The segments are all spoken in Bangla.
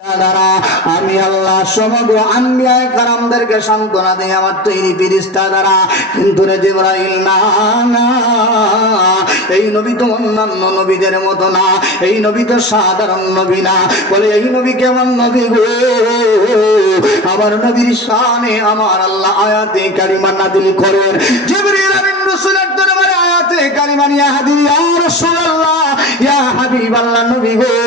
দ্বারা আমি আল্লাহ সমগ্র আম্বিয়ায় কারামদেরকে সান্ত্বনা দিই, আমার তৈরি ফিরিস্তা দ্বারা কিন্তু রে জিব্রাইল, না না, এই নবী তো অন্যান্য নবীদের মতো না, এই নবী তো সাধারণ নবী না। বলে, এই নবী কেমন নবী গো? আমার নবীর শানে আমার আল্লাহ আয়াতে কারিমা নাদিল করেন। জিবরিল আমিন রাসূলের দরবারে আয়াতে কারিমা নিয়ে হাজির, ইয়া রাসূলুল্লাহ, ইয়া হাবিবাল্লাহ নবী গো।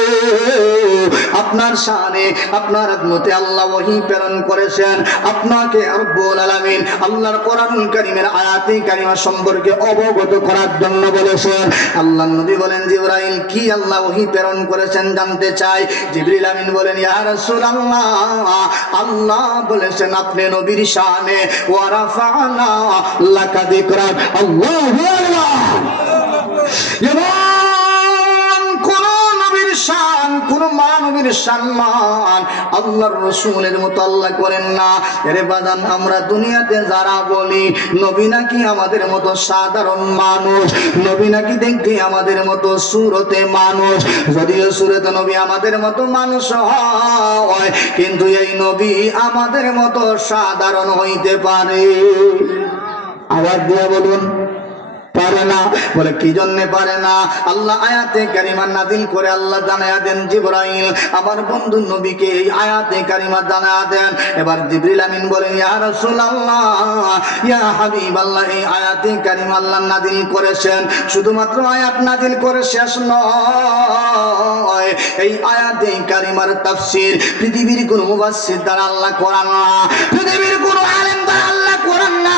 আপনার শানে, আপনার মতে আল্লাহ ওহী প্রেরণ করেছেন। আপনাকে রব্বুল আলামিন আল্লাহর কোরআনুল কারীমের আয়াতে কারিমা সম্পর্কে অবগত করার জন্য বলেছেন। আল্লাহ নবী বলেন, জিবরাইল, কি আল্লাহ ওহী প্রেরণ করেছেন জানতে চাই? জিবরিল আমিন বলেন, ইয়া রাসূলুল্লাহ, আল্লাহ বলেছেন আপনি নবীর শানে, ওয়া রাফা'না লাকা যিকরাক আল্লাহু আকবার। মানবীর সম্মান। আল্লাহর রসুলের মতো আল্লাহ করেন না। এরে বাদান, আমরা দুনিয়াতে যারা বলি, নবী নাকি আমাদের মতো সাধারণ মানুষ, নবী নাকি দেখতে আমাদের মতো সুরতে মানুষ। যদিও সুরতে নবী আমাদের মতো মানুষ হয়, কিন্তু এই নবী আমাদের মতো সাধারণ হইতে পারে। আবার দিয়া বলুন। পারে না। বলে, কি জন্য পারে না? আল্লাহ আয়াতে কারিমা নাজিল করে আল্লাহ জানায়া দেন, জিব্রাইল, আমার বন্ধু নবীকে এই আয়াতে কারিমা জানায়া দেন। এবার জিবরিল আমিন বলেন ইয়া রাসূলুল্লাহ, ইয়া হাবিবাল্লাহ, এই আয়াতে কারিমা আল্লাহ নাজিল করেছেন। শুধুমাত্র আয়াত নাজিল করে শেষ নয়, এই আয়াতে কারিমার তাফসীর পৃথিবীর কোন মুফাসসির দ্বারা আল্লাহ করান না। পৃথিবীর কোন আলেম দ্বারা আল্লাহ করান না।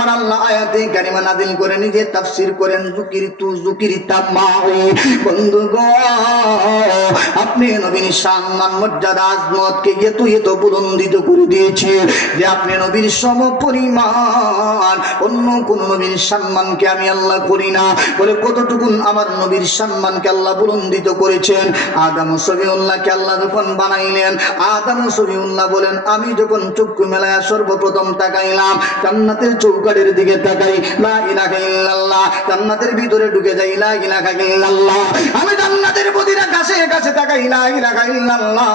আমার আল্লাহ আয়াতে করে নিজে তাফসীর করেন জুকির তু জুকির বন্ধু গো, আপনি সম্মান মর্যাদা বুলন্দিত করে দিয়েছে যে আপনি নবীর সম পরিমাণ অন্য কোন নবীর সম্মানকে আমি আল্লাহ করি না। বলে কতটুকুন আমার নবীর সম্মানকে আল্লাহ বুলন্দিত করেছেন? আদম সবিউল্লাহকে আল্লাহ যখন বানাইলেন, আদম সবিউল্লাহ বলেন, আমি যখন চক্ষু মেলায় সর্বপ্রথম তাকাইলাম, জান্নাতের চৌকাটের দিকে তাকাই, লা ইলাহা ইল্লাল্লাহ জান্নাতের ভিতরে ঢুকে যাই, লা ইলাহা ইল্লাল্লাহ আমি জান্নাতের প্রতিটা কাছে কাছে তাকাই, লা ইলাহা ইল্লাল্লাহ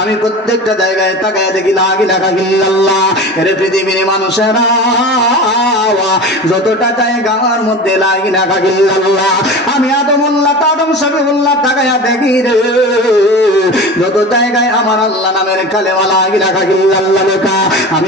আমি প্রত্যেকটা জায়গায় তাকায় দেখি, লা ইলাহা ইল্লাল্লাহ এর পৃথিবীর মানুষেরা, যতটা জায়গার মধ্যে, লা ইলাহা ইল্লাল্লাহ আমি আদমুল্লাহ তাদম সবিউল্লাহ তাকায়া দেখি রে। যত জায়গায় আমার আল্লাহ নামের কালেমা, লা ইলাহা ইল্লাল্লাহ লেখা